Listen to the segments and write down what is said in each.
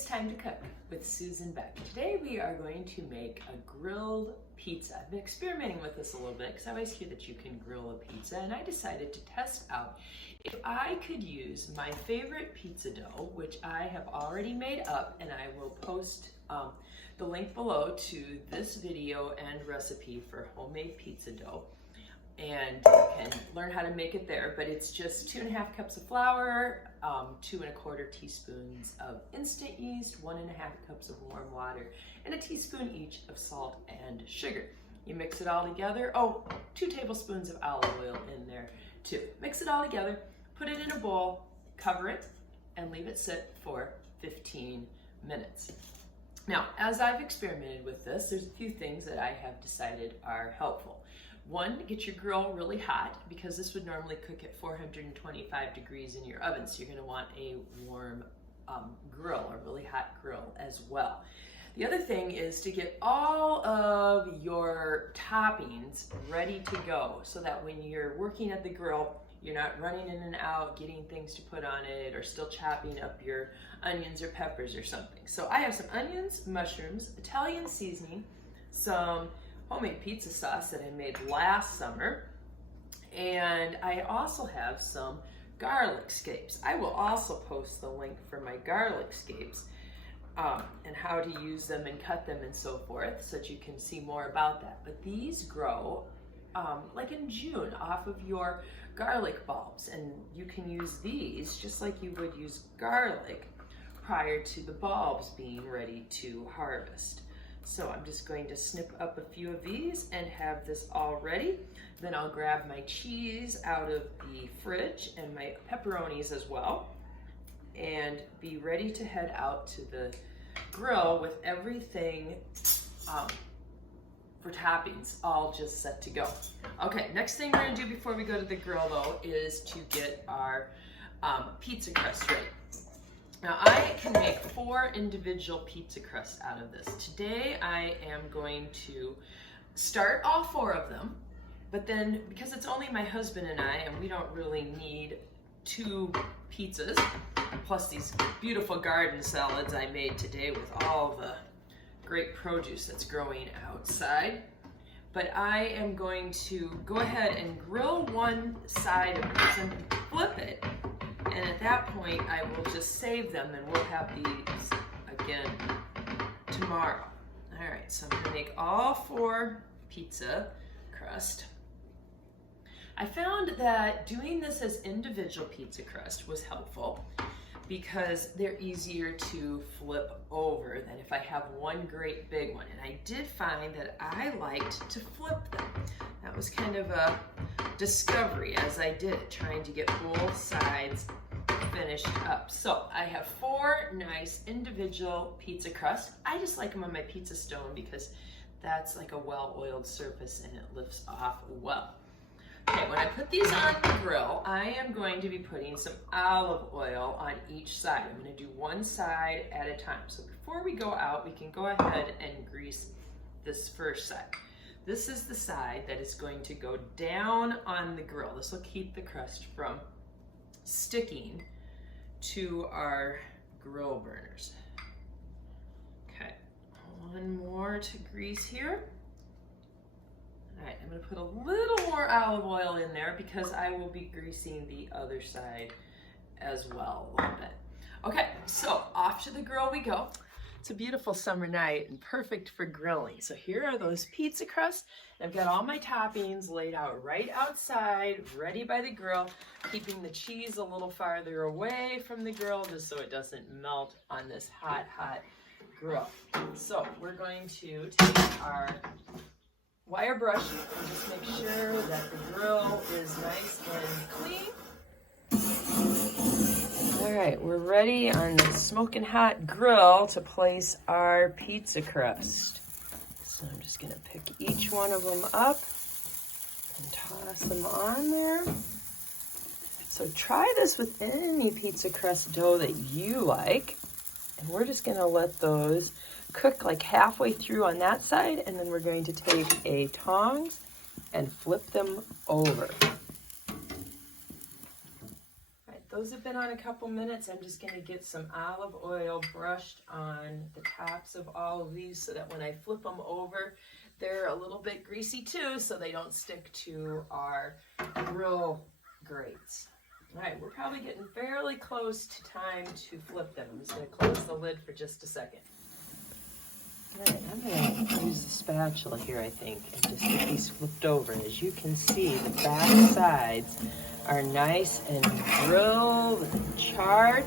it's time to cook with Susan Beck. Today we are going to make a grilled pizza. I've been experimenting with this a little bit because I always hear that you can grill a pizza, and I decided to test out if I could use my favorite pizza dough, which I have already made up, and I will post the link below to this video and recipe for homemade pizza dough. And you can learn how to make it there, but it's just 2.5 cups of flour, 2¼ teaspoons of instant yeast, 1½ cups of warm water, and a teaspoon each of salt and sugar. You mix it all together. Oh, 2 tablespoons of olive oil in there too. Mix it all together, put it in a bowl, cover it, and leave it sit for 15 minutes. Now, as I've experimented with this, there's a few things that I have decided are helpful. One, get your grill really hot, because this would normally cook at 425 degrees in your oven, so you're going to want a warm grill, a really hot grill as well. The other thing is to get all of your toppings ready to go, so that when you're working at the grill, you're not running in and out, getting things to put on it, or still chopping up your onions or peppers or something. So I have some onions, mushrooms, Italian seasoning, some homemade pizza sauce that I made last summer, and I also have some garlic scapes. I will also post the link for my garlic scapes and how to use them and cut them and so forth, so that you can see more about that. But these grow like in June off of your garlic bulbs, and you can use these just like you would use garlic prior to the bulbs being ready to harvest. So I'm just going to snip up a few of these and have this all ready. Then I'll grab my cheese out of the fridge and my pepperonis as well, and be ready to head out to the grill with everything for toppings all just set to go. Okay, next thing we're gonna do before we go to the grill though is to get our pizza crust ready. Now I can make 4 individual pizza crusts out of this. Today I am going to start all 4 of them, but then because it's only my husband and I, and we don't really need 2 pizzas, plus these beautiful garden salads I made today with all the great produce that's growing outside. But I am going to go ahead and grill one side of this and flip it. And at that point, I will just save them, and we'll have these again tomorrow. All right, so I'm gonna make all 4 pizza crust. I found that doing this as individual pizza crust was helpful because they're easier to flip over than if I have one great big one. And I did find that I liked to flip them. That was kind of a discovery as I did it, trying to get both sides finished up. So I have 4 nice individual pizza crusts. I just like them on my pizza stone because that's like a well-oiled surface and it lifts off well. Okay, when I put these on the grill, I am going to be putting some olive oil on each side. I'm going to do one side at a time. So before we go out, we can go ahead and grease this first side. This is the side that is going to go down on the grill. This will keep the crust from sticking to our grill burners. Okay, one more to grease here. All right, I'm gonna put a little more olive oil in there because I will be greasing the other side as well a little bit. Okay, so off to the grill we go. It's a beautiful summer night and perfect for grilling. So here are those pizza crusts. I've got all my toppings laid out right outside, ready by the grill, keeping the cheese a little farther away from the grill just so it doesn't melt on this hot, hot grill. So we're going to take our wire brush and just make sure that the grill is nice and clean. All right, we're ready on the smoking hot grill to place our pizza crust. So I'm just gonna pick each one of them up and toss them on there. So try this with any pizza crust dough that you like. And we're just gonna let those cook like halfway through on that side, and then we're going to take a tongs and flip them over. those have been on a couple minutes. I'm just going to get some olive oil brushed on the tops of all of these so that when I flip them over, they're a little bit greasy too, so they don't stick to our grill grates. All right, we're probably getting fairly close to time to flip them. I'm just going to close the lid for just a second. All right, I'm going to use the spatula here, I think, and just get these flipped over. As you can see, the back sides are nice and grilled and charred.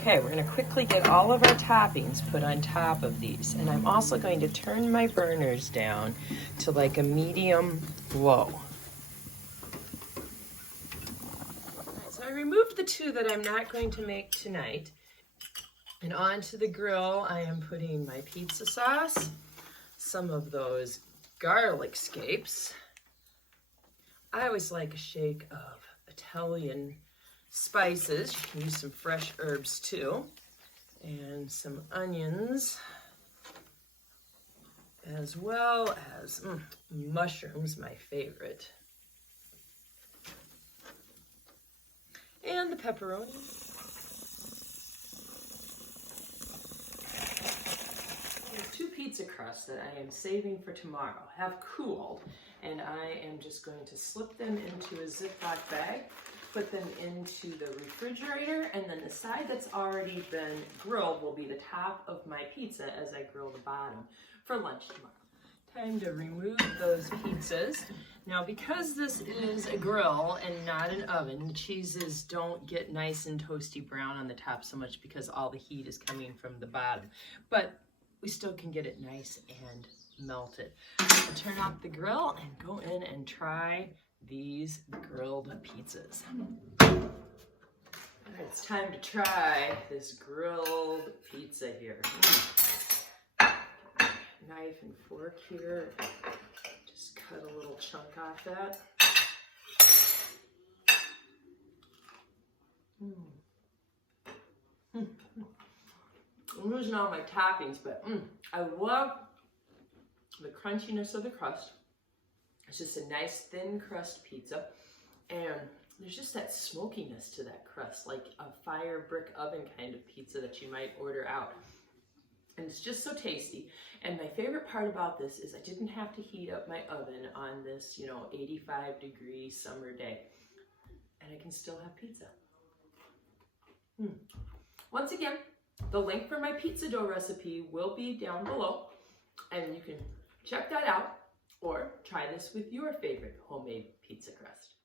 Okay, we're going to quickly get all of our toppings put on top of these. And I'm also going to turn my burners down to like a medium low. So I removed the two that I'm not going to make tonight. And onto the grill, I am putting my pizza sauce, some of those garlic scapes. I always like a shake of Italian spices. You can use some fresh herbs too. And some onions, as well as mushrooms, my favorite. And the pepperoni. Two pizza crusts that I am saving for tomorrow have cooled, and I am just going to slip them into a Ziploc bag, put them into the refrigerator, and then the side that's already been grilled will be the top of my pizza as I grill the bottom for lunch tomorrow. Time to remove those pizzas. Now, because this is a grill and not an oven, the cheeses don't get nice and toasty brown on the top so much because all the heat is coming from the bottom. But we still can get it nice and melted. I'll turn off the grill and go in and try these grilled pizzas. All right, it's time to try this grilled pizza here. Knife and fork here. Just cut a little chunk off that. I'm losing all my toppings, but I love the crunchiness of the crust. It's just a nice thin crust pizza, and there's just that smokiness to that crust, like a fire brick oven kind of pizza that you might order out. And it's just so tasty. And my favorite part about this is I didn't have to heat up my oven on this, 85-degree summer day, and I can still have pizza. Once again, the link for my pizza dough recipe will be down below, and you can check that out or try this with your favorite homemade pizza crust.